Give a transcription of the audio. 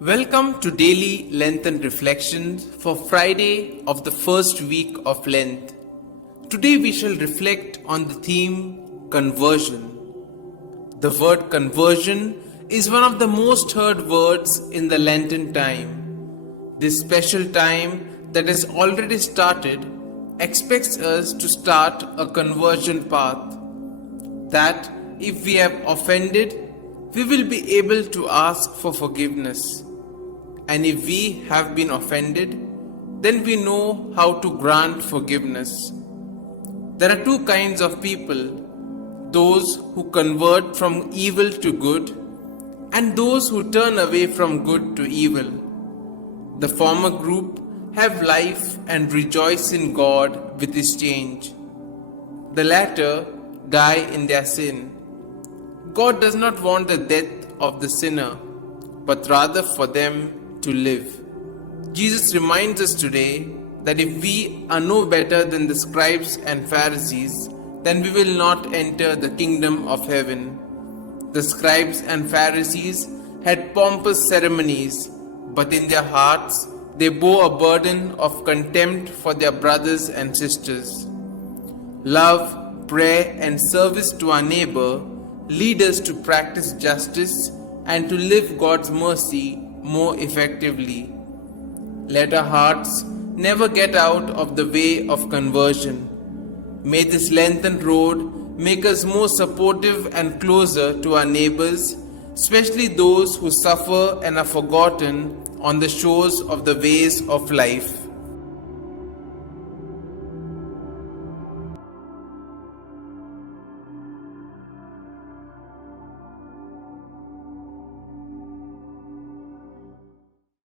Welcome to daily Lenten reflections for Friday of the first week of Lent. Today we shall reflect on the theme conversion. The word conversion is one of the most heard words in the Lenten time. This special time that has already started expects us to start a conversion path. That if we have offended, we will be able to ask for forgiveness. And if we have been offended, then we know how to grant forgiveness. There are two kinds of people: those who convert from evil to good, and those who turn away from good to evil. The former group have life and rejoice in God with His change. The latter die in their sin. God does not want the death of the sinner, but rather for them to live. Jesus reminds us today that if we are no better than the scribes and Pharisees, then we will not enter the kingdom of heaven. The scribes and Pharisees had pompous ceremonies, but in their hearts they bore a burden of contempt for their brothers and sisters. Love, prayer, and service to our neighbor lead us to practice justice and to live God's mercy more effectively. Let our hearts never get out of the way of conversion. May this Lenten road make us more supportive and closer to our neighbors, especially those who suffer and are forgotten on the shores of the ways of life.